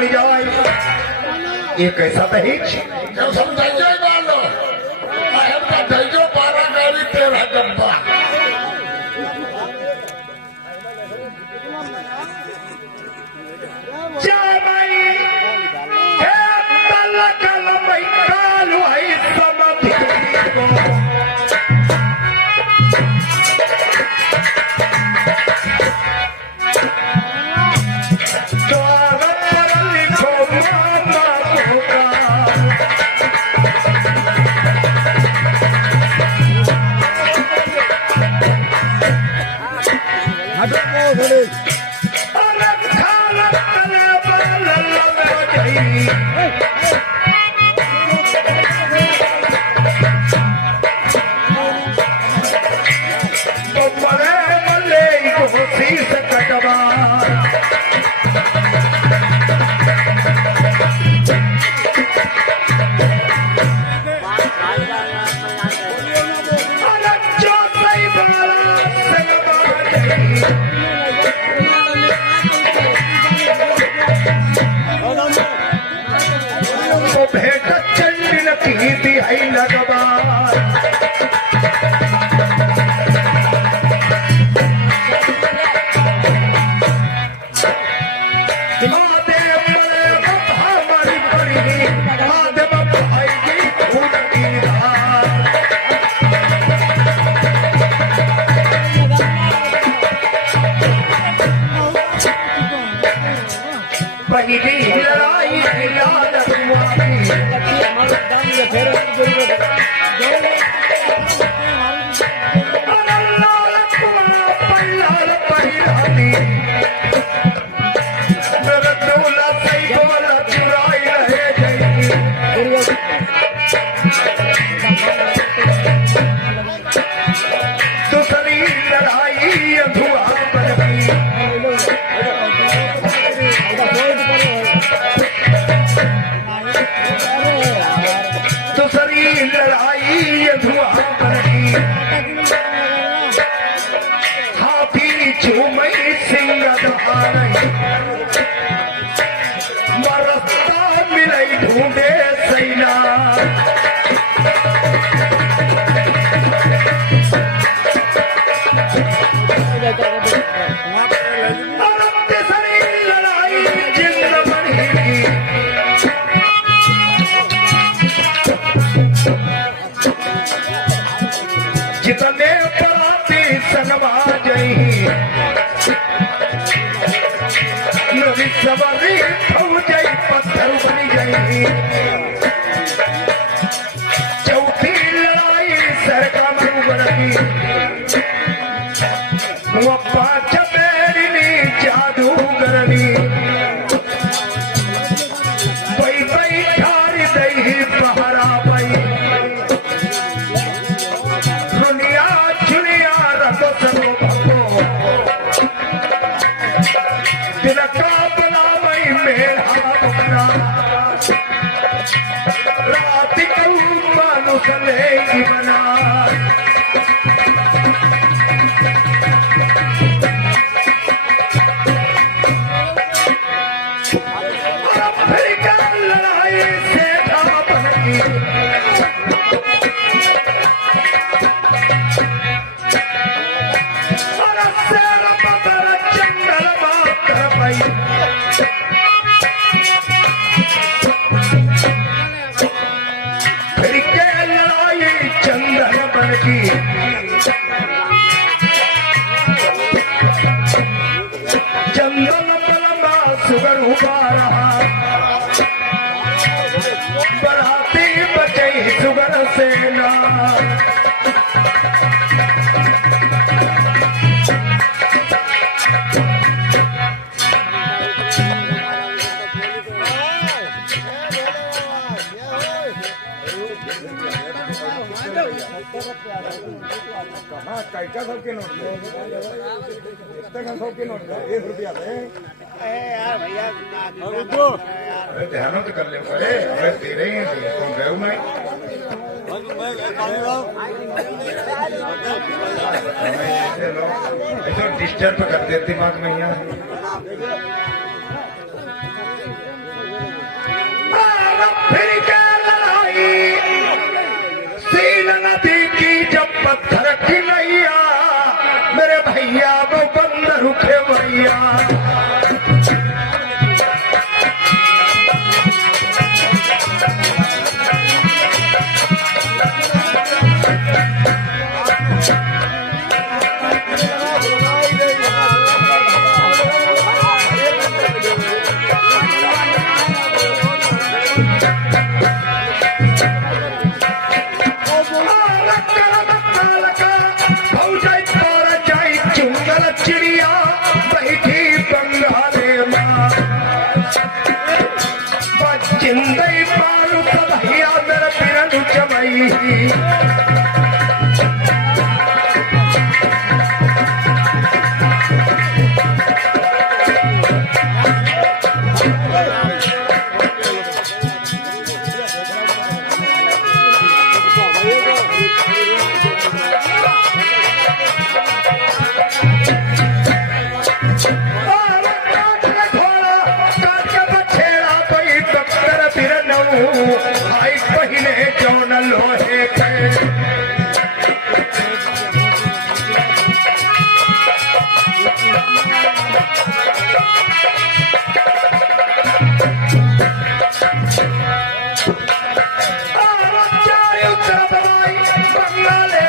पड़ जाए ये कैसा दहेज जब समझाइए वालो हम का दहेजो 12 गाड़ी 13 डब्बा जामाई हे तलकल मई कालू है समधि भेट चंडिल की दिहाई लगवा पहली लड़ाई लाल दूसरी लड़ाई अधुआ लड़ाई धुआं बनी हाथी झूमई सिंह मरस्ता मिलई ढूंढे सैना लड़ाई जिंद बनी जितने पराती सनवा जई नदी सवारी फौजई पत्थर बनी गई चौथी लड़ाई सरका मरुबरकी वो पांच मेरी जादूगरनी पई पई ठारी दही पहरा पई रात को मानुष लेगी बना लड़ाई से जंगल मात्र पाई चंदन बन की चंदन बलमा सुगर उबा रहा बढ़ाती बचई सुगर सेना कैसा सबके नोट सबके नोट 1 रुपया ध्यान तो कर ले दे रहे हैं तुम गए मैं ऐसा डिस्टर्ब कर देते दिमाग में यहाँ भैया वो बंद रुखे भैया जिंदई पालू तो भैया मेरा पिरन चमई आई पहले जौन लोहे के बंगाले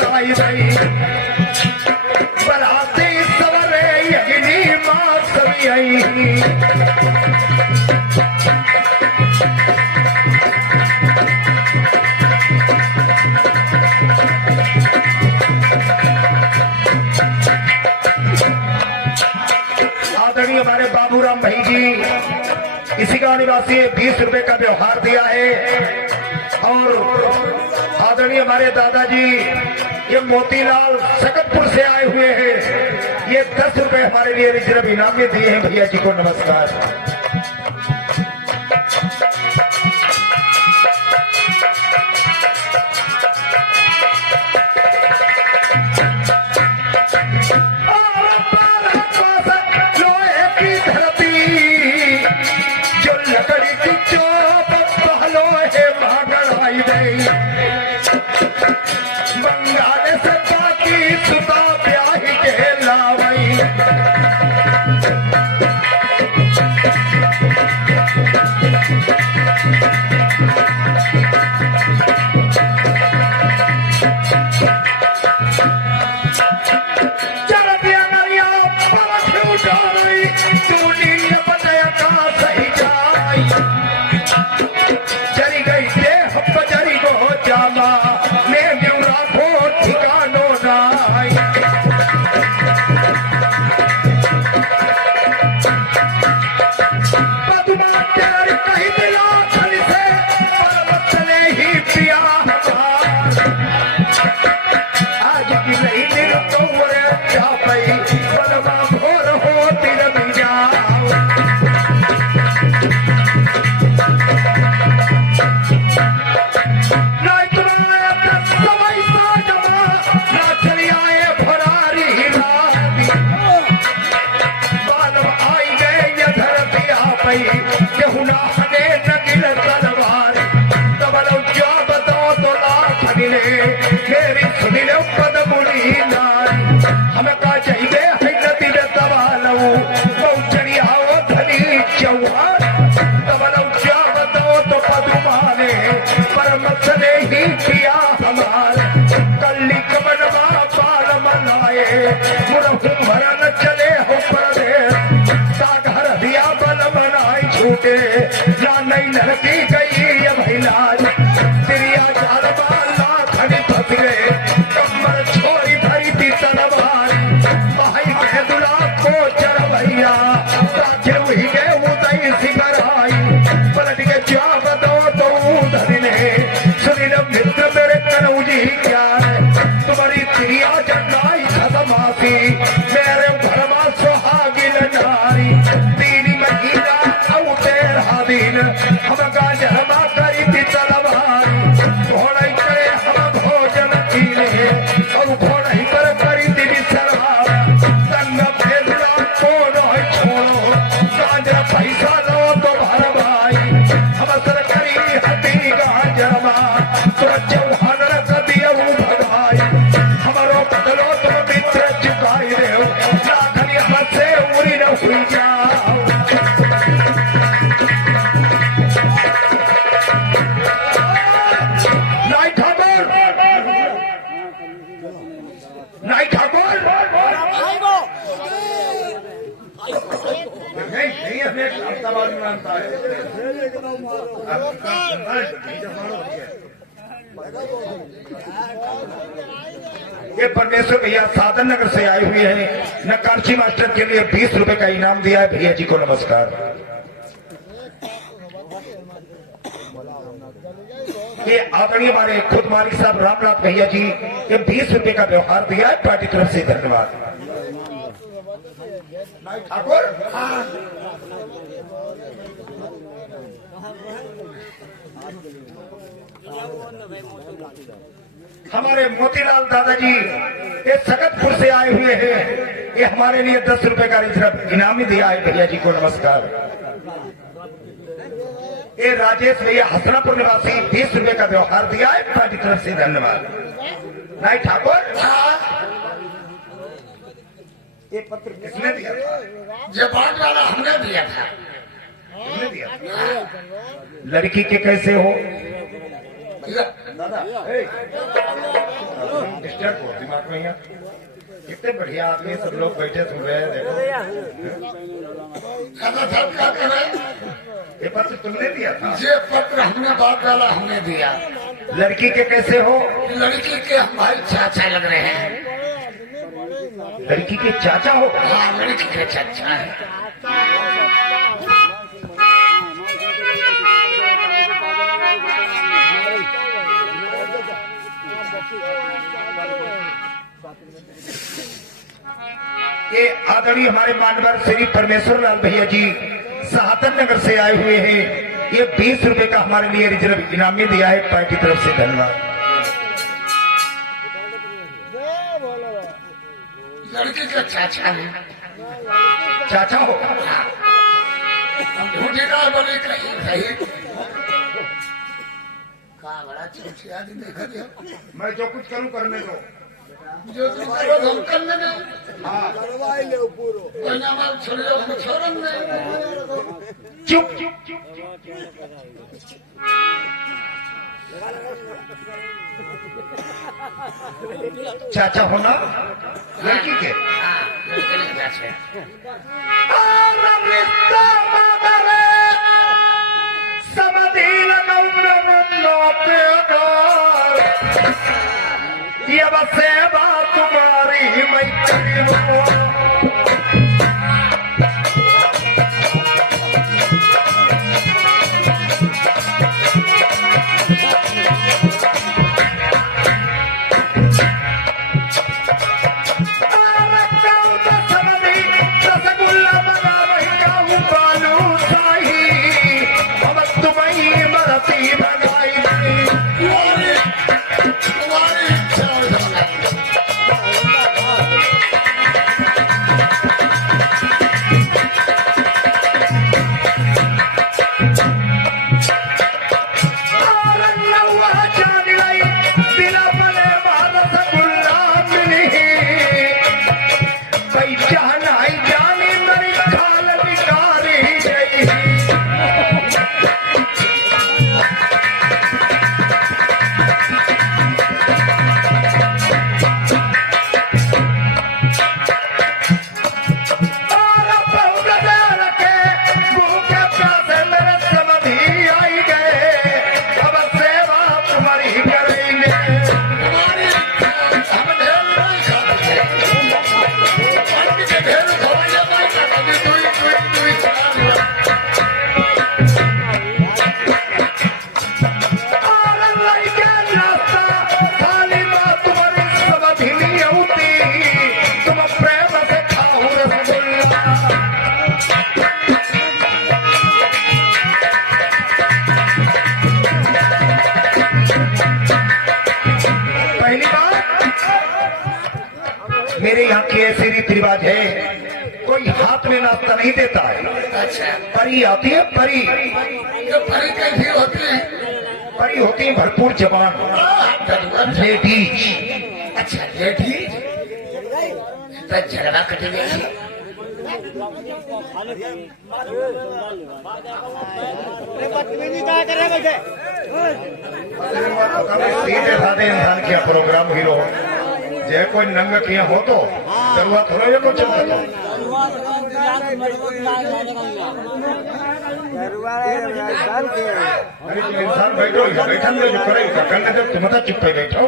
जलाई गई बराती सवरे यगिनी माँ सभी आई आदरणीय हमारे बाबूराम भाई जी इसी गांव निवासी 20 रुपए का व्यवहार दिया है और आदरणीय हमारे दादाजी ये मोतीलाल सकतपुर से आए हुए हैं ये 10 रुपए हमारे लिए रिजर्व इनाम में दिए हैं भैया जी को नमस्कार। बंगाल से बाकी सुता ब्याह के लावई चल दिया नरिया परख उठाई तू नील पतया का सही जाई चली गई देह बजरी को जामा मेरी सुनिल पद मुड़ी नारी हम का चाहिए नदी में दबालो चढ़िया धनी चौहान दबालो क्या बताओ तो पदुमाने पर मसले ही किया हमारे कल्ली कमनवा पाल मनाए मुरहू भरन चले हो परदेश सागर दिया बल बनाई छूटे ना नई लड़की गई महिला तिरिया जाल कमर छोरी धरी थी तलवारी भाई के दुला को चरवैया साथिर हुई के उदय सिगराई पलट के जाब दो तो धरी ने सुनी न मित्र मेरे कनौजी क्या है तुम्हारी तिरिया जगाई खतमासी मेरे भरमा सुहागिन नारी 3 महीना औ 13 दिन हम का जरमा करी थी तलवारी घोड़ा करे हम भोजन और घोड़ा ही पर करी दिली सरवार तंग भेदला कोनो है छोड़ो गाजर पैसा लो तो भर भाई हम सर करी हती गाजरमा तो चौहान मानता है। ये परमेश्वर भैया साधन नगर से आए हुए हैं, नक्काशी मास्टर के लिए 20 रुपए का इनाम दिया है। भैया जी को नमस्कार। ये आदरणीय हमारे खुद मालिक साहब रामनाथ भैया जी ये 20 रुपए का व्यवहार दिया है, पार्टी तरफ से धन्यवाद। ठाकुर हमारे मोतीलाल दादाजी ये सकतपुर से आए हुए हैं, ये हमारे लिए 10 रुपए का रिजर्व इनामी दिया है। भैया जी को नमस्कार। ये राजेश भैया हसनापुर निवासी 20 रुपए का व्यवहार दिया है, पार्टी तरफ से धन्यवाद। नहीं ठाकुर ये पत्र किसने दिया था? जापान वाला हमने दिया था। किसने दिया था? लड़की के कैसे हो दादा? डिस्टर्ब हो दिमाग में यहाँ। कितने बढ़िया आदमी सब लोग बैठे सुन रहे हैं। देखो क्या करें? ये पत्र तुमने दिया था? ये पत्र हमने बाप वाला हमने दिया। लड़की के कैसे हो? लड़की के हमारे चाचा लग रहे हैं। लड़की के चाचा हो? हाँ, लड़की के चाचा है। ये आदरणीय हमारे मानवर श्री परमेश्वर लाल भैया जी सहातन नगर से आए हुए हैं, ये 20 रुपए का हमारे लिए रिजर्व इनामी दिया है, पार्टी तरफ से धन्यवाद। लड़की के चाचा है। चाचा हो? झूठी ना बोली कहीं कहीं का बड़ा चिड़चिड़ा दिन देखा दिया। मैं जो कुछ करूं करने दो। जो तुम करो हम कर लेंगे। हाँ कोई हमारे छोड़ो हम छोड़ेंगे। चुप। चाचा होना लड़की के? हाँ, लड़के के चाचा। ये बस बात तुम्हारी मैत्री हो। मेरे यहाँ की ऐसी रीति रिवाज है, कोई हाथ में नाश्ता नहीं देता है। अच्छा, परी आती है, परी। तो परी कैसी होती है? परी होती है भरपूर जवान लेडीज। अच्छा, लेडीज तो झगड़ा कट गई। सीधे साधे इंसान किया प्रोग्राम हीरो जय कोई नंग किया हो तो जरूरत हो रही है कुछ। अरे तुम इंसान बैठो बैठा जो करेगा करने दो तुम मत चुप पे बैठो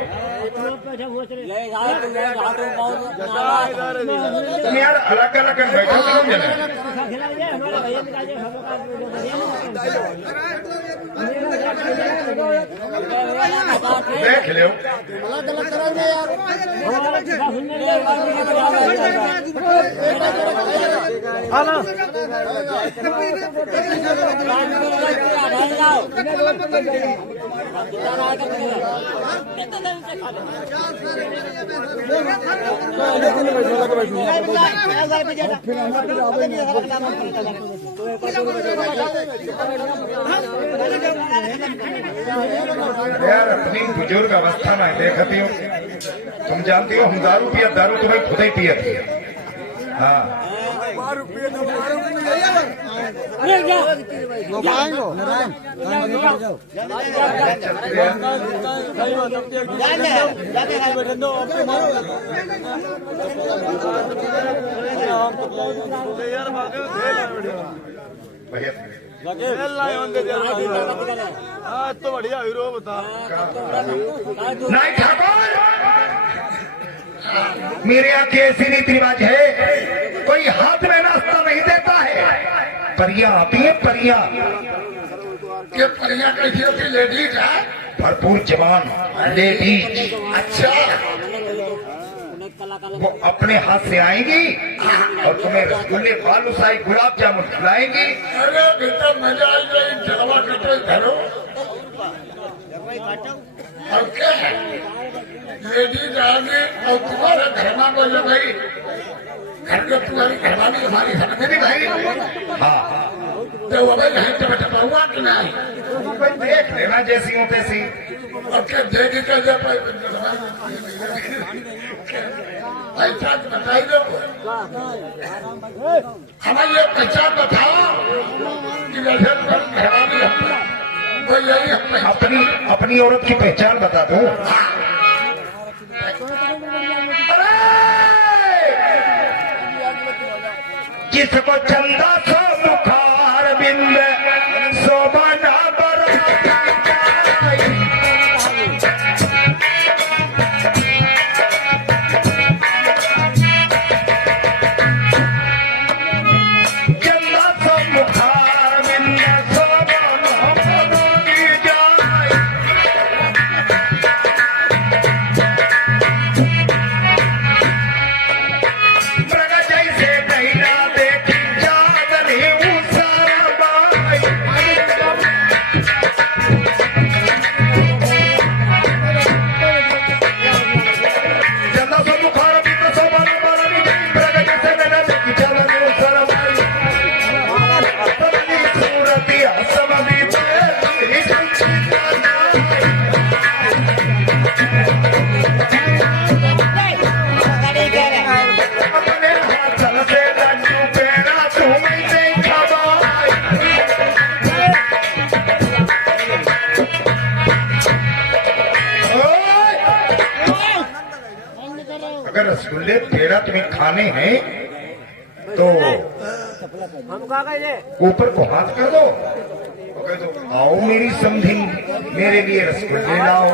तुम यार अलग अलग बैठो क्यों जने देख लो यार अपनी बुजुर्ग अवस्था में देखती हो तुम जानती हो हम दारू पिया दारू तुम्हें खुद ही पिया थी हाँ भैया तो बढ़िया हीरो बता नहीं ठाकुर मेरे यहाँ के ऐसी रीति रिवाज है कोई हाथ में नाश्ता नहीं देता है परियां आती है परियां ये परियां कैसी होती लेडीज है भरपूर जवान लेडीज अच्छा वो अपने हाथ से आएंगी और तुम्हें रसगुल्ले बालूशाही गुलाब जामुन खिलाएंगी अरे बेटा मजा आई गई जलवा कटे धरो और क्या है लेडीज आगे और तुम्हारे घर में को जो गई घर में तुम्हारी घरवाली हमारी समझ नहीं भाई हाँ तो वो भाई नहीं टमाटर हुआ कि नहीं भाई देख लेना जैसी हो तैसी और क्या देगी का जब ऐसा बताई दो हमें ये पहचान बताओ कि वैसे घरवाली वो यही अपनी अपनी औरत की पहचान बता दो जिसको चंदा सो बुखार बिंद सोबना रसगुल्ले पेड़ा तुम्हें खाने हैं तो ऊपर को हाथ कर दो और कह दो आओ मेरी समधी मेरे लिए रसगुल्ले लाओ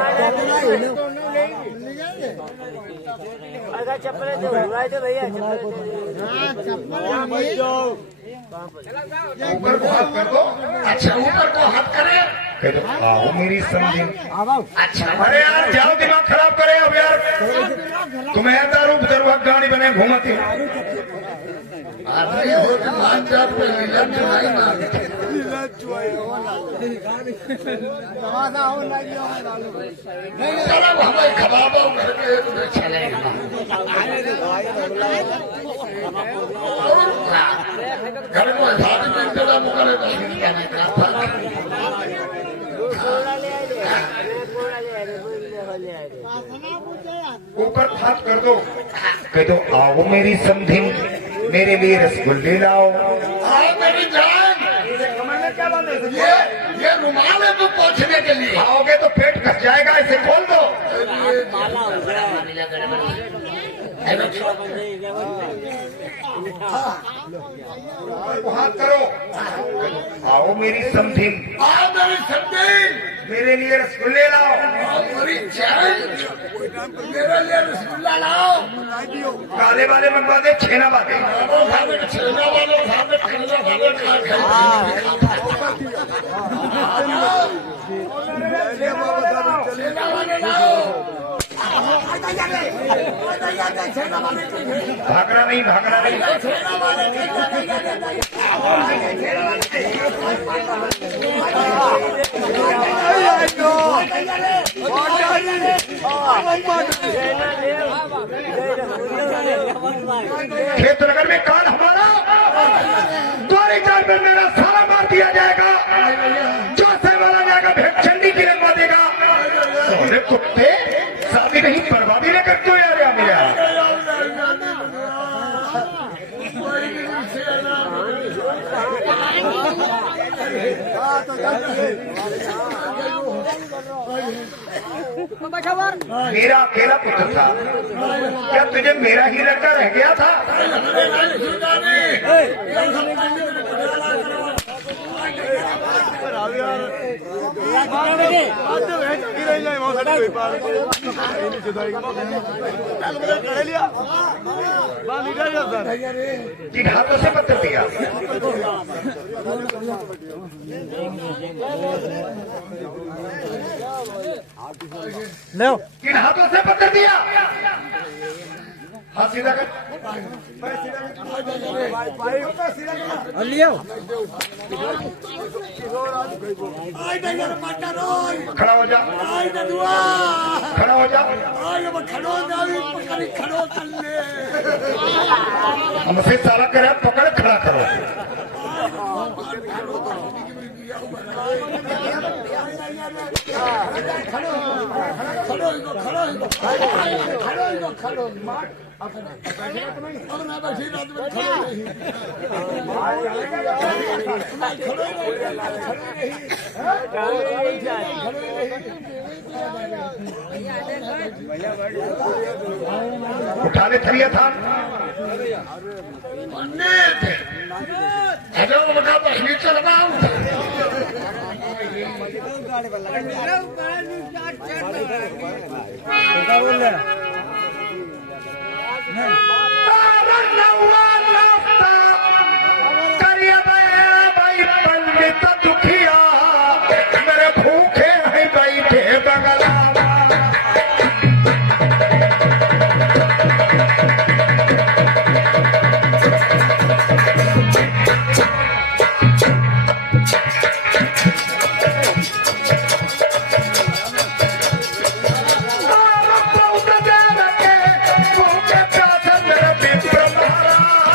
ऊपर को हाथ कर दो अच्छा ऊपर को हाथ करे कह दो आओ मेरी समधी अच्छा अरे यार जाओ दिमाग खराब करे अब यार तुम्हें दारू दरवाज गाड़ी बने घूमती आदमी हो तो मान जात पे लीला चुनाई ना चलो हमें खबाबो करके चलेगा घर में शादी में चला मुकले तो जाने का ऊपर हाथ कर दो कह दो आओ मेरी समधी मेरे लिए रसगुल्ले लाओ आओ मेरी जान ये रुमाल है तुम पहुंचने के लिए खाओगे तो पेट घस जाएगा इसे खोल दो हाथ करो। आओ मेरी समझी, आओ मेरी समझी, मेरे लिए रसगुल्ले लाओ। आओ मेरी चाय, मेरे लिए रसगुल्ला लाओ। काले वाले मंगवा दे, छेना वाले। वो खाने छेना वाले, खाने खिलने वाले खा छेना वाले लाओ। भागना नहीं, भागना नहीं। खेत नगर में काल हमारा, द्वारे चार में मेरा सारा मार दिया जाएगा। जो से वाला जाएगा भेड़ चंडी की लगवा देगा। सोने कुत्ते शादी नहीं बर्बादी न कर तो यार मेरा। मेरा अकेला पुत्र था, क्या तुझे मेरा ही लड़का रह गया था? किन हाथों से पत्थर दिया? किन हाथों से पत्थर दिया? हाथ सीधा कर। खड़ा हो जा, खड़ा हो जा। हमसे साला करे पकड़ खड़ा करो। उठा ले थरिया था। बता बस नीचे लगाओ। पंडित दुखिया मेरे भूखे हैं बैठे बगला। भूखे प्यासे मेरे विप्र महाराज।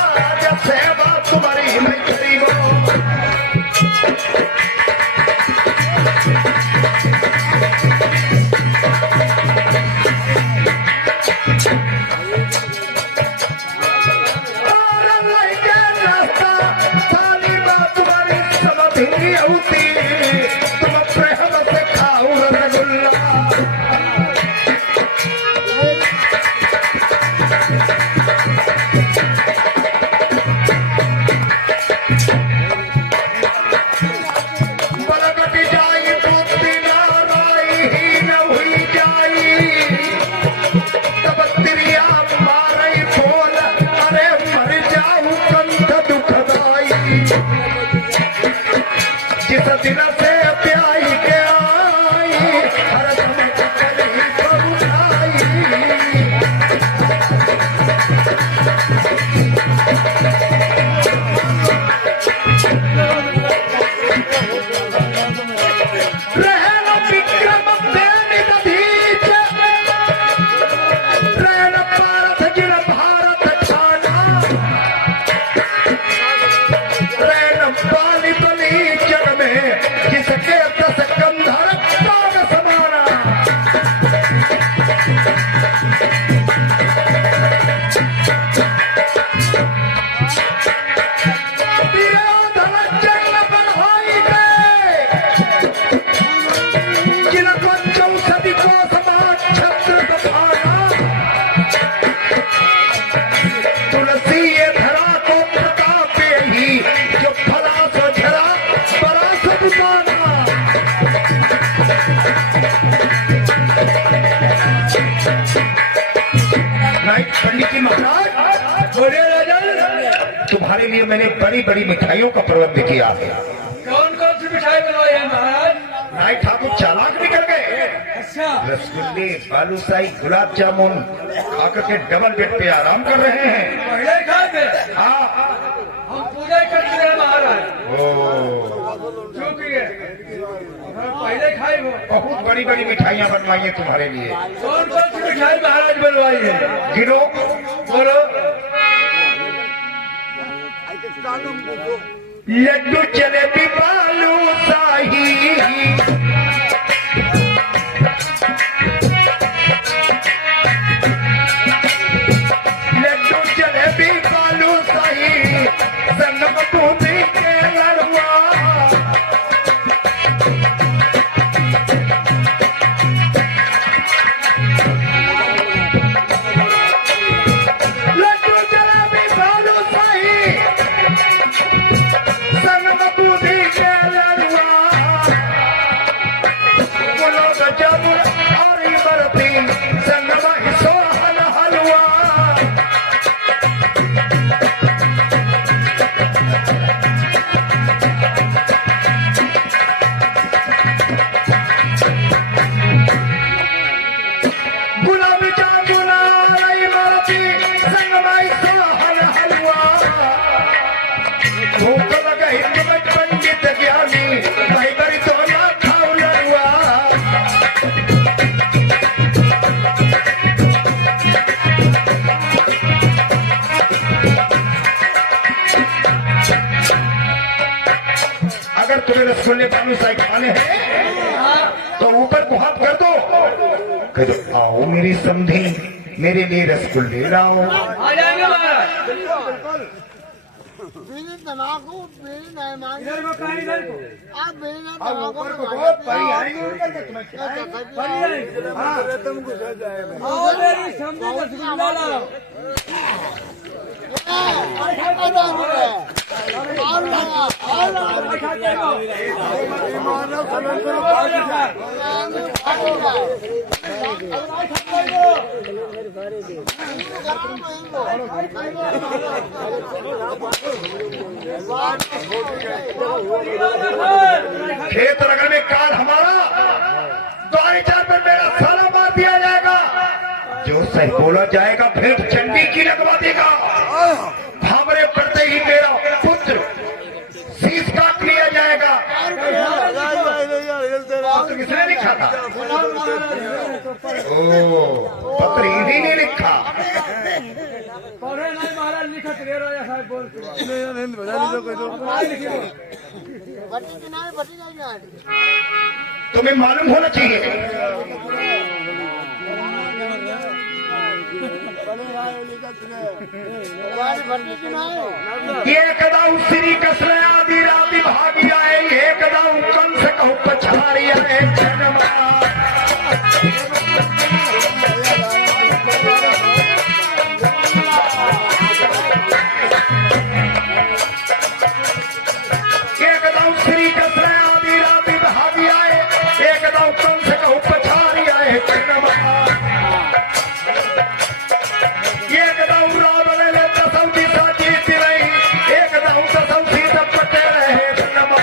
लिए मैंने बड़ी बड़ी मिठाइयों का प्रबंध किया है। कौन कौन सी मिठाई बनवाई है महाराज? नाई ठाकुर चालाक निकल गए। अच्छा, रसगुल्ले, बालूशाही, गुलाब जामुन खाकर के डबल बेड पे आराम कर रहे हैं। पहले खाए थे, हाँ। हम पूजा करते हैं महाराज। ओ, चूक गए, हम पहले खाए हो। बहुत बड़ी बड़ी मिठाइयाँ बनवाई है तुम्हारे लिए। कौन कौन सी मिठाई महाराज बनवाई है? गिनो। बोलो। लड्डू, जलेबी, बालूशाही, लड्डू, जलेबी, बालूशाही, संग में बूंदी के लड़ुआ। लड्डू, जलेबी, बालूशाही, संग में बूंदी के लड़ुआ। गुलाब जामुन और बर्फी, संग में सोहन हलवा। गुलाब जामुन और बर्फी, संग में सोहन हलवा। भूख लगई तुम्हें पंडित ज्ञानी, भाई बड़ी तो ना खाओ लड़ुआ। अगर तुम्हें रसगुल्ले बालूशाही खाने हैं तो ऊपर को हाथ कर दो, कह दो आओ मेरी समधी, मेरे लिए रसगुल्ले लाओ। आ जाएंगे महाराज। मेरे तनाको मेरे नहीं मांगे। इधर को कहीं इधर को। आप मेरे ना अब तनाको ऊपर में को मांगे। बहुत परी आएंगे उनकर के तुम्हें खिलाएंगे। बनी आएंगे। हाँ। आओ मेरी समझे रसगुल्ला लाओ। खेत रगड़ में काल हमारा, द्वारी चार पर मेरा साला मार दिया जाएगा। जो सही बोला जाएगा भेंट चंडी की लगवा देगा। भावरे पड़ते ही मेरा पुत्र शीश काट लिया जाएगा। तो किसने लिखा था? ओ, पत्र इन्हीं ने लिखा। पढ़े नहीं महाराज, लिखत ले रहा है साहब बोल के। तुम्हें मालूम होना चाहिए, एक दाऊ श्री कृष्ण आदि राति भागी आए, एक दाऊ कंस कहू पछाड़ी आए जन्मा। एक दाऊ श्री कृष्ण आदि राति भागी आए, एक दाऊ कंस कहू पछाड़ी आए जन्मा। एक दाऊ रावण ने दसौ दिशा जीत रही, एक दाऊ दसौ सीता पटे रहे जन्मा।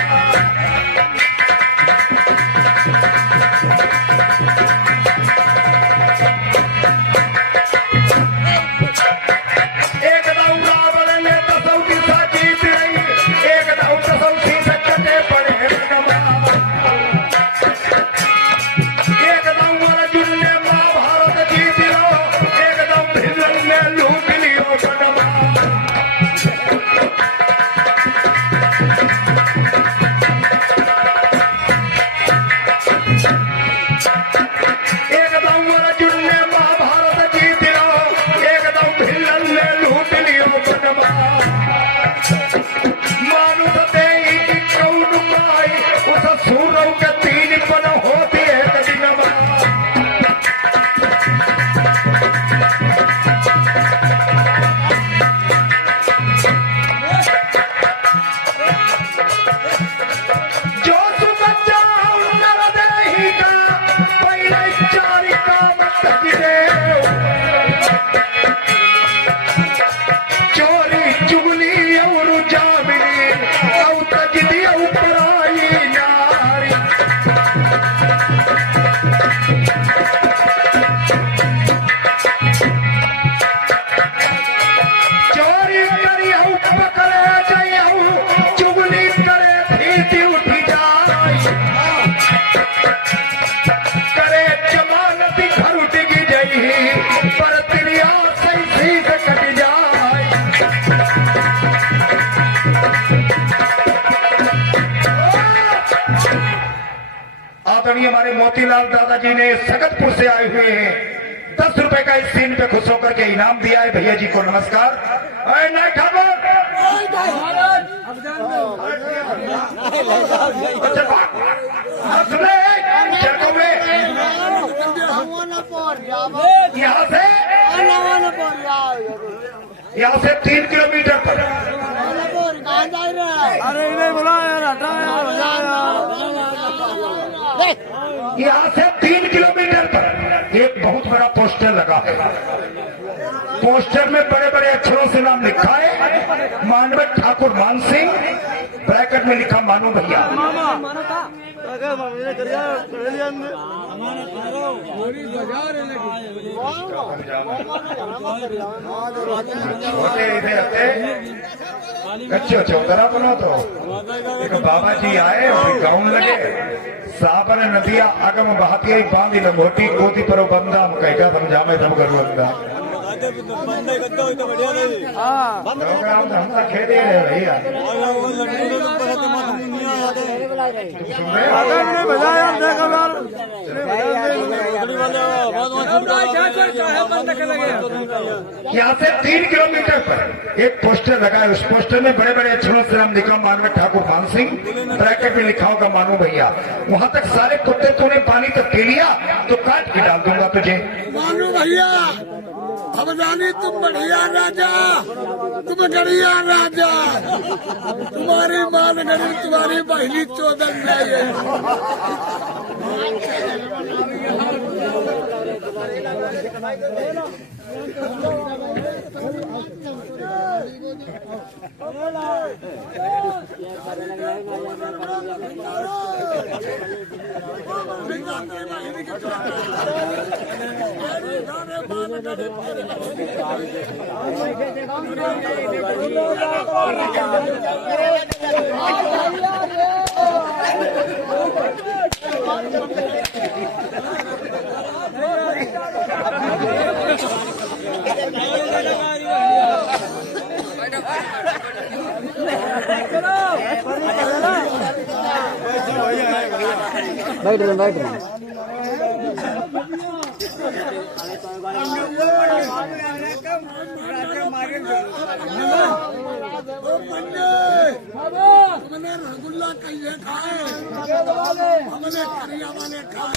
मोतीलाल दादाजी ने सगतपुर से आए हुए हैं 10 रुपए का इस सीन पे खुश होकर के इनाम दिया है। भैया जी को नमस्कार। अरे नहीं ठाकुर यहाँ से 3 किलोमीटर पर अरे इन्हें बुला यार, हटा यार, यहाँ से 3 किलोमीटर पर एक बहुत बड़ा पोस्टर लगा है। पोस्टर में बड़े बड़े अक्षरों से नाम लिखा है मानव ठाकुर मान सिंह, ब्रैकेट में लिखा मानू भैया। छोटे कच्चे चौतरा बनो तो एक बाबा जी आए गाँव लगे साबर नदिया अगम बहाती बांधी लंगोटी कोती पर बंदा कैका समझा में सब करू अंदा हम खेले भैया यहाँ से 3 किलोमीटर पर एक पोस्टर लगा है। उस पोस्टर में बड़े बड़े अक्षरों से नाम लिखा मानव ठाकुर मान सिंह, ब्रैकेट में लिखा होगा मानू भैया। वहाँ तक सारे कुत्ते तूने पानी तक पी लिया तो काट के डाल दूंगा तुझे। मानू भैया अब जानी तुम बढ़िया राजा, तुम बढ़िया राजा, तुम्हारी मान गरी तुम्हारी पहली चौदन जाइए। बैठ हमने रसगुल्ला कहिए खाए, हमने करिया वाले खाए।